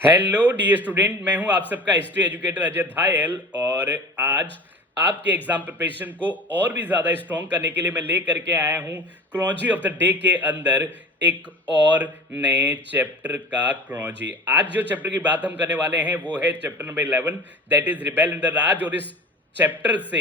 Hello dear student, मैं हूं आप सबका हिस्ट्री एजुकेटर अजय धायल। और आज आपके एग्जाम प्रिपरेशन को और भी ज्यादा स्ट्रॉन्ग करने के लिए मैं लेकर के आया हूं क्रोनोलॉजी ऑफ द डे के अंदर एक और नए चैप्टर का क्रोनोलॉजी। आज जो चैप्टर की बात हम करने वाले हैं वो है chapter number 11, that is rebel in the Raj. और इस चैप्टर से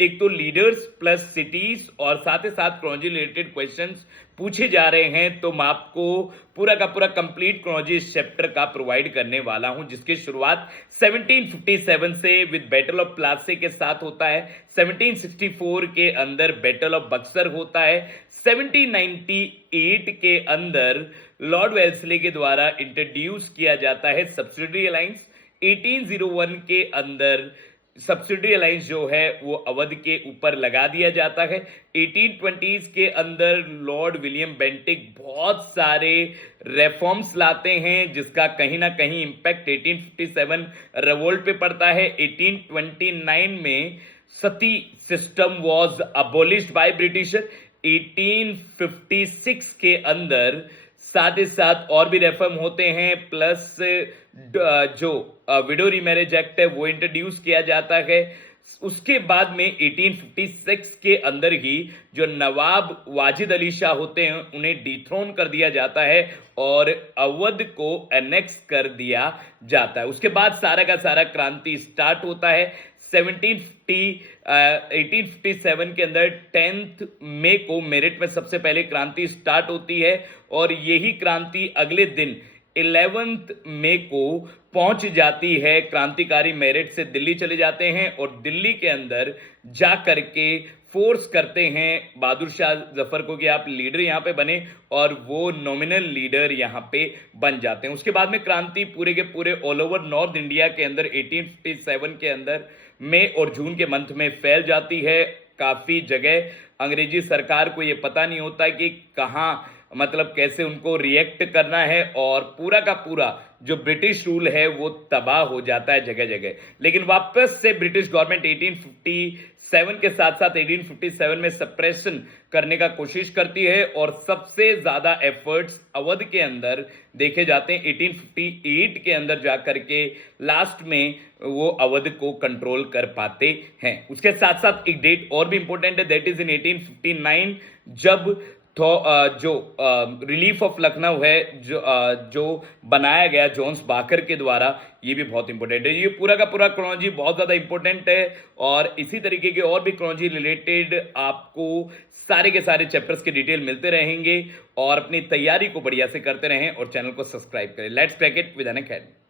एक तो लीडर्स प्लस सिटीज और साथ ही साथ क्रोनोलॉजी रिलेटेड क्वेश्चंस पूछे जा रहे हैं। तो मैं आपको पूरा का पूरा कंप्लीट क्रोनोलॉजी इस चैप्टर का प्रोवाइड करने वाला हूं, जिसकी शुरुआत 1757 से विद बैटल ऑफ प्लासी के साथ होता है। 1764 के अंदर बैटल ऑफ बक्सर होता है। 1798 के अंदर लॉर्ड वेल्सली के द्वारा इंट्रोड्यूस किया जाता है सब्सिडरी अलायंस। 1801 के अंदर सब्सिडी अलायंस जो है वो अवध के ऊपर लगा दिया जाता है। 1820s के अंदर लॉर्ड विलियम बेंटिक बहुत सारे रेफॉर्म्स लाते हैं, जिसका कहीं ना कहीं इंपैक्ट 1857 रिवोल्ट पे पड़ता है। 1829 में sati system was abolished by Britisher. 1856 के अंदर साथ ही साथ और भी रेफॉर्म होते हैं, प्लस जो विडो रीमैरिज एक्ट है वो इंट्रोड्यूस किया जाता है। उसके बाद में 1856 के अंदर ही जो नवाब वाजिद अली शाह होते हैं उन्हें डिथ्रोन कर दिया जाता है और अवध को एनेक्स कर दिया जाता है। उसके बाद सारा का सारा क्रांति स्टार्ट होता है। 1857 के अंदर 10 मई को मेरठ में सबसे पहले क्रांति स्टार्ट होती है और यही क्रांति अगले दिन 11 मई को पहुंच जाती है। क्रांतिकारी मेरठ से दिल्ली चले जाते हैं और दिल्ली के अंदर जा करके फोर्स करते हैं बहादुर शाह जफर को कि आप लीडर यहां पे बने, और वो नॉमिनल लीडर यहां पे बन जाते हैं। उसके बाद में क्रांति पूरे के पूरे ऑल ओवर नॉर्थ इंडिया के अंदर 1857 के अंदर मई और जून के मंथ में फैल जाती है। काफी जगह अंग्रेजी सरकार को यह पता नहीं होता कि कहां मतलब कैसे उनको रिएक्ट करना है, और पूरा का पूरा जो ब्रिटिश रूल है वो तबाह हो जाता है जगह जगह। लेकिन वापस से ब्रिटिश गवर्नमेंट 1857 के साथ साथ 1857 में सप्रेशन करने का कोशिश करती है और सबसे ज्यादा एफर्ट्स अवध के अंदर देखे जाते हैं। 1858 के अंदर जाकर के लास्ट में वो अवध को कंट्रोल कर पाते हैं। उसके साथ साथ एक डेट और भी इंपॉर्टेंट है, दैट इज इन 1859, जब तो जो रिलीफ ऑफ लखनऊ है जो बनाया गया जोन्स बाकर के द्वारा, ये भी बहुत इंपॉर्टेंट है। ये पूरा का पूरा क्रोनोलॉजी बहुत ज्यादा इंपॉर्टेंट है और इसी तरीके के और भी क्रोनोलॉजी रिलेटेड आपको सारे के सारे चैप्टर्स के डिटेल मिलते रहेंगे। और अपनी तैयारी को बढ़िया से करते रहें और चैनल को सब्सक्राइब करें। Let's crack it with N academy.